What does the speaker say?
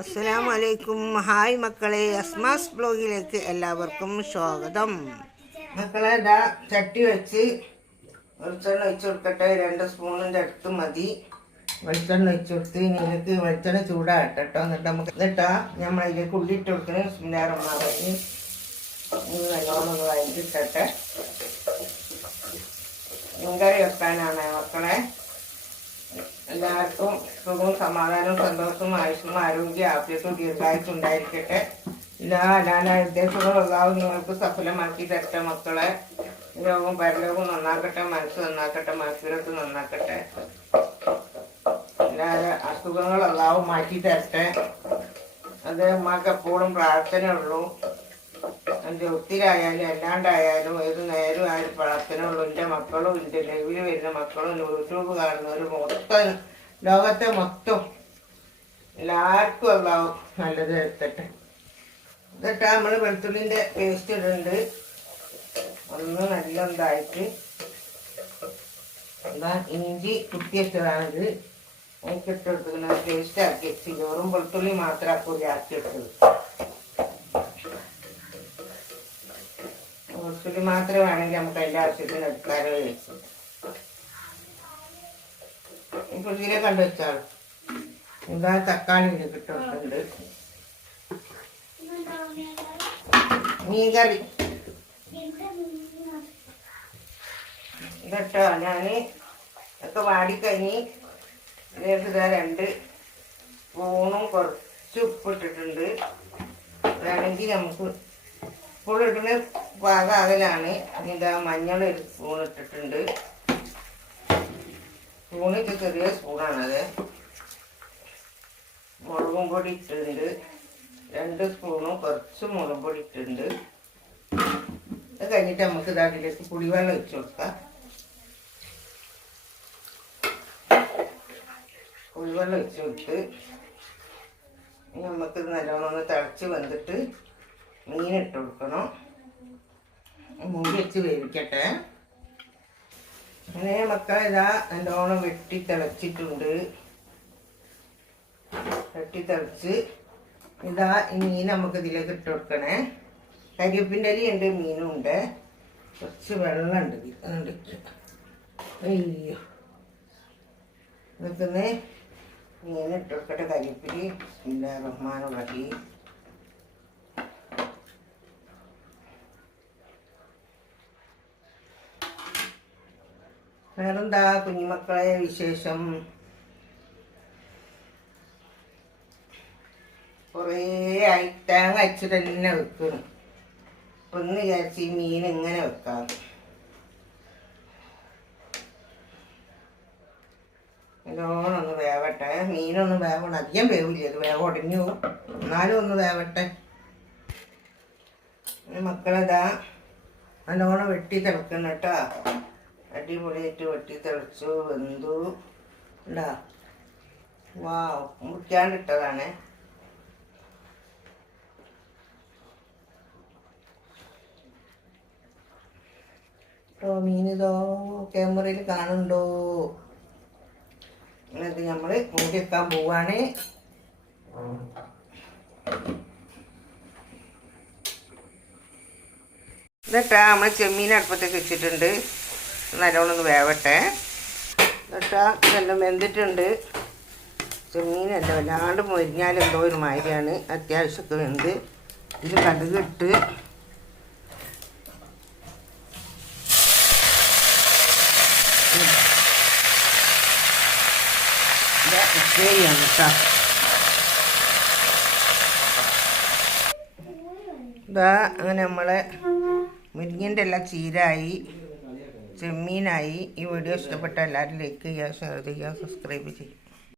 അസ്സലാമു അലൈക്കും. ഹായ് മക്കളെ, അസ്മാസ് ബ്ലോഗിലേക്ക് എല്ലാവർക്കും സ്വാഗതം. മക്കളെ ഇതാ ചട്ടി വെച്ച് വെളിച്ചെണ്ണ ഒഴിച്ചു കൊടുക്കട്ടെ. 2 സ്പൂണിൻ്റെ അടുത്ത് മതി വെളിച്ചെണ്ണ ഒഴിച്ചു കൊടുത്ത്. നിങ്ങൾക്ക് വെളിച്ചെണ്ണ ചൂടാകട്ടെ കേട്ടോ. എന്നിട്ടാ നമ്മൾ അതിലേക്ക് ഉള്ളിട്ട് കൊടുക്കണേ. ബിസ്മില്ലാഹിർ നല്ലോണം വഴറ്റിട്ടെ. മീൻകറി വെക്കാനാണ് മക്കളെ. എല്ലാവർക്കും സുഖവും സമാധാനവും സന്തോഷവും ആയുസ്സും ആരോഗ്യ ആഫിയത്തും ദീർഘായുസ്സും ഉണ്ടായിരിക്കട്ടെ. എല്ലാ ഉദ്ദേശങ്ങളുള്ളാവും നിങ്ങൾക്ക് സഫലമാക്കി തരട്ടെ മക്കളെ. ലോകവും പരലോകവും നന്നാക്കട്ടെ, മനസ്സ് നന്നാക്കട്ടെ, മനസ്സിലൊക്കെ നന്നാക്കട്ടെ. എല്ലാവരും അസുഖങ്ങളുള്ളാവും മാറ്റി തരട്ടെ. അത് ഉമ്മാക്ക് എപ്പോഴും പ്രാർത്ഥനയുള്ളൂ. എൻ്റെ ഒത്തിരിയായാലും അല്ലാണ്ടായാലും ഏത് നേരം ആയാലും പ്രാർത്ഥനയുള്ളൂ. എൻ്റെ മക്കളും എൻ്റെ ലൈവിൽ വരുന്ന മക്കളും യൂട്യൂബ് കാണുന്നവരും മൊത്തം ലോകത്തെ മൊത്തം എല്ലാവർക്കും ഉണ്ടാവും നല്ലത് എടുത്തിട്ട്. എന്നിട്ട് നമ്മൾ വെളുത്തുള്ളിൻ്റെ പേസ്റ്റ് ഇടുന്നുണ്ട്. ഒന്ന് നല്ല ഇതായിട്ട് എന്താ ഇഞ്ചി കുത്തിയിട്ടതാണിത്. എനിക്കിട്ട് എടുത്തുന്നത് പേസ്റ്റ് ആക്കി വെച്ച് ചോറും വെളുത്തുള്ളി മാത്രം ആക്കി ആക്കിയിട്ടത്. വെളുത്തുള്ളി മാത്രം വേണമെങ്കിൽ നമുക്ക് അതിൻ്റെ ആവശ്യത്തിന് എടുക്കാനോ വെച്ചു. ഇപ്പോൾ ഇതിനെ കണ്ടു വെച്ചാൽ എന്താ തക്കാളി കിട്ടുന്നുണ്ട്. മീൻകറി ഇതട്ടോ ഞാൻ ഒക്കെ വാടിക്കഴിഞ്ഞ് ഇതിലേക്ക് 2 സ്പൂണും കുറച്ച് ഉപ്പിട്ടിട്ടുണ്ട്. വേണമെങ്കിൽ നമുക്ക് ഉപ്പിടുന്ന പാകാകലാണ്. ഇതാ മഞ്ഞൾ 1 സ്പൂൺ ഇട്ടിട്ടുണ്ട്. സ്പൂണിട്ട് ചെറിയ സ്പൂണാണത്. മുളകും പൊടി ഇട്ടിട്ടുണ്ട്. 2 സ്പൂണും കുറച്ച് മുളക് പൊടി ഇട്ടിട്ടുണ്ട്. അത് കഴിഞ്ഞിട്ട് നമുക്ക് ഇതിലേക്ക് പുളിവെള്ളം ഒഴിച്ചു കൊടുക്കാം. പുളിവെള്ളം ഒഴിച്ചു കൊടുത്ത് നമുക്ക് നല്ലോണം ഒന്ന് തിളച്ച് വന്നിട്ട് മീനിട്ട് കൊടുക്കണം. മൂടി വെച്ച് വേവിക്കട്ടെ. അങ്ങനെ മക്കളെ ഇതാ നല്ലോണം വെട്ടി തിളച്ചിട്ടുണ്ട്. വെട്ടി തിളച്ച് ഇതാ ഈ മീൻ നമുക്ക് ഇതിലേക്ക് ഇട്ട് കൊടുക്കണേ. കരിവേപ്പിൻ്റെ ഇലയുണ്ട്, മീനും ഉണ്ട്, കുറച്ച് വെള്ളമുണ്ട് ഇതിൽ. അയ്യോ ഇതൊക്കെ മീൻ ഇട്ട് കൊടുക്കട്ടെ. കരിവേപ്പിലി ബിസ്മില്ലാഹിർ റഹ്മാനിർ റഹീം. വേറെന്താ കുഞ്ഞുമക്കളെ വിശേഷം? കുറേ ആയി തേങ്ങ അയച്ചിട്ട് തന്നെ വെക്കണം. ഒന്ന് വിചാരിച്ച് ഈ മീൻ ഇങ്ങനെ വെക്കാം. നല്ലോണം ഒന്ന് വേവട്ടെ. മീനൊന്ന് വേവണം. അധികം വേവില്ല, അത് വേഗം ഉടഞ്ഞു. എന്നാലും ഒന്ന് വേവട്ടെ. മക്കളെതാ നല്ലോണം വെട്ടി തിളക്കണം കേട്ടോ. അടിപൊളിയായിട്ട് വെട്ടി തിളച്ചു വെന്തു. ഉണ്ടാ വാ മുറിക്കാണ്ടിട്ടതാണ്. മീനിതോ ക്യാമറയിൽ കാണുന്നുണ്ടോ? എന്നിട്ട് നമ്മൾ മൂടി വെക്കാൻ പോവാണ്. എന്നിട്ടാ നമ്മൾ ചെമ്മീൻ അടുപ്പത്തേക്ക് വെച്ചിട്ടുണ്ട്. നല്ലോണം ഒന്ന് വേവട്ടെ. എന്നിട്ടാ ഇതെല്ലാം വെന്തിട്ടുണ്ട്. ചെമ്മീനല്ല വല്ലാണ്ട് മൊരിഞ്ഞാൽ എന്തോ ഒരു മാതിരിയാണ്. അത്യാവശ്യമൊക്കെ വെന്ത് ഇത് കടുകിട്ട് ഉപ്പേരിയാണ് കേട്ടോ. ഇതാ അങ്ങനെ നമ്മളെ മുരിങ്ങൻ്റെ എല്ലാം ചീരായി, ചെമ്മീനായി. ഈ വീഡിയോ ഇഷ്ടപ്പെട്ട എല്ലാവരും ലൈക്ക് ചെയ്യുക, ഷെയർ ചെയ്യുക, സബ്സ്ക്രൈബ് ചെയ്യുക.